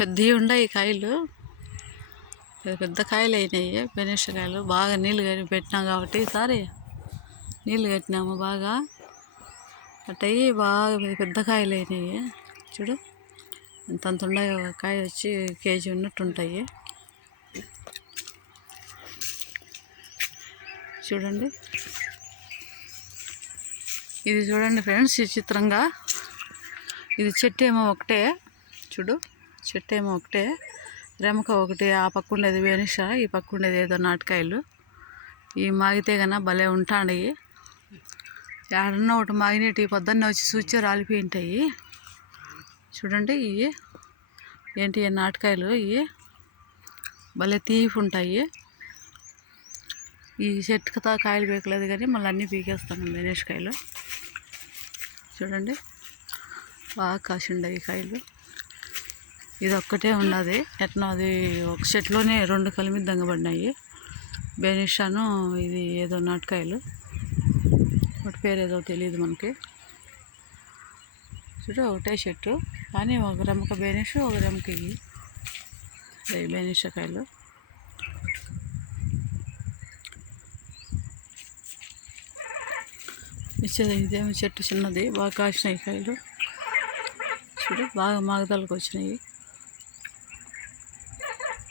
పెద్దవి ఉన్నాయి కాయలు, పెద్ద పెద్ద కాయలు అయినాయి. బెనీషకాయలు బాగా నీళ్ళు కట్టి పెట్టినాం కాబట్టి ఈసారి నీళ్ళు కట్టినాము బాగా, అట్టయి బాగా పెద్ద కాయలు అయినాయి. చూడు ఇంతంత ఉన్నాయి, కాయ వచ్చి కేజీ ఉన్నట్టు ఉంటాయి. చూడండి, ఇది చూడండి ఫ్రెండ్స్, ఈ చిత్రంగా ఇది చెట్టు ఏమో ఒకటే, చూడు చెట్టు ఏమో ఒకటే, రెమక ఒకటి, ఆ పక్క ఉండేది బెనిష, ఈ పక్క ఉండేది ఏదో నాటుకాయలు. ఈ మాగితే కన్నా భలే ఉంటాయి. ఏడన్నా ఒకటి మాగినట్టు పొద్దున్నే వచ్చి చూచి రాలిపోయి ఉంటాయి. చూడండి ఇవి ఏంటి నాటుకాయలు, ఇవి భలే తీపి ఉంటాయి. ఈ చెట్టుకు కాయలు పీకలేదు కానీ మళ్ళీ అన్నీ పీకేస్తాను బెనీషకాయలు. చూడండి బాగా కాసిండే ఈ కాయలు. ఇది ఒక్కటే ఉన్నది, ఎట్లా అది ఒక చెట్లోనే రెండు కలిమిద్దంగా పడినాయి. బెనీషాను ఇది ఏదో నాటుకాయలు, వాటి పేరు ఏదో తెలియదు మనకి. చూడు ఒకటే చెట్టు కానీ ఒక రెమ్మక బెనీషు, ఒక రెమ్మక ఇవి బెనీషకాయలు. ఇదేమో చెట్టు చిన్నది, బాగా కాసినాయి కాయలు. చూడు బాగా మాగదలకు వచ్చినాయి.